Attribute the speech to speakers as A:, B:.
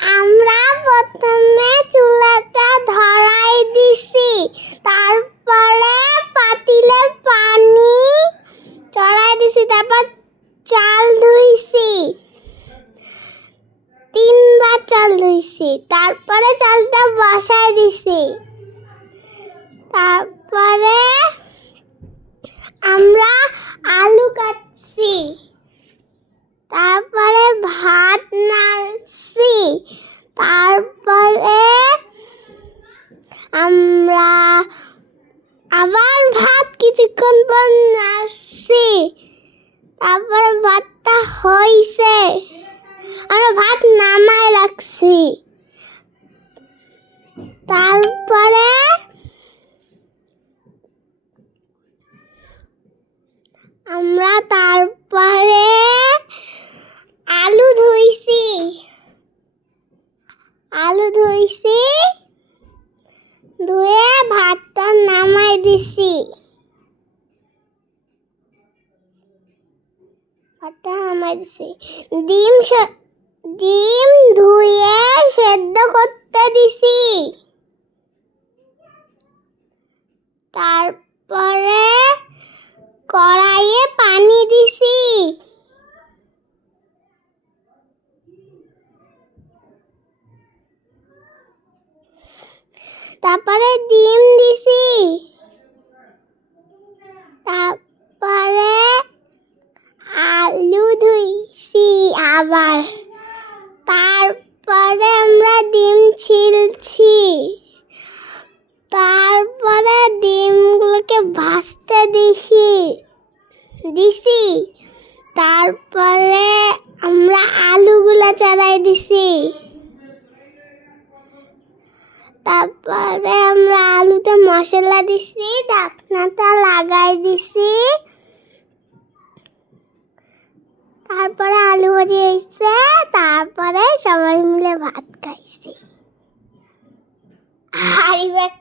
A: আমরা প্রথমে চুলাটা ধরাই দিছি, তারপরে পাতিলে পানি চড়াই দিছি, তারপর চাল ধুইছি, তিনবার চাল ধুইছি, তারপরে চালটা বসাই দিছি, তারপরে আমরা আলু কাটছি তারপরে ভাত নাড়ছি তারপরে আমরা আবার ভাত কিছুক্ষণ পর নাড়ছি। তারপরে ভাতটা হইছে। আমরা ভাত নামায় রাখছি। তারপরে আমরা তারপরে আলু ধুইছি। আলু ধুইছি। ধুয়ে ভাতটা নামাই দিছি। ভাতটা নামাই দিছি। ডিম ডিম ধুয়ে সেদ্ধ করতে দিছি। তারপরে কড়াইয়ে পানি দিছি। তারপরে ডিম দিছি। তারপরে আলু ধুইছি আবার। তারপরে আমরা ডিম ছিলছি। তারপরে ডিমগুলোকে ভাজতে দিছি। দিছি। তারপরে আমরা আলুগুলা চড়াই দিছি। তারপরে আমরা আলুতে মশলা দিছি ডাকনাটা লাগাই দিছি। তারপরে আলু ভাজি হয়েছে, তারপরে সবাই মিলে ভাত খাইছি। হাড়ি ব্যাগ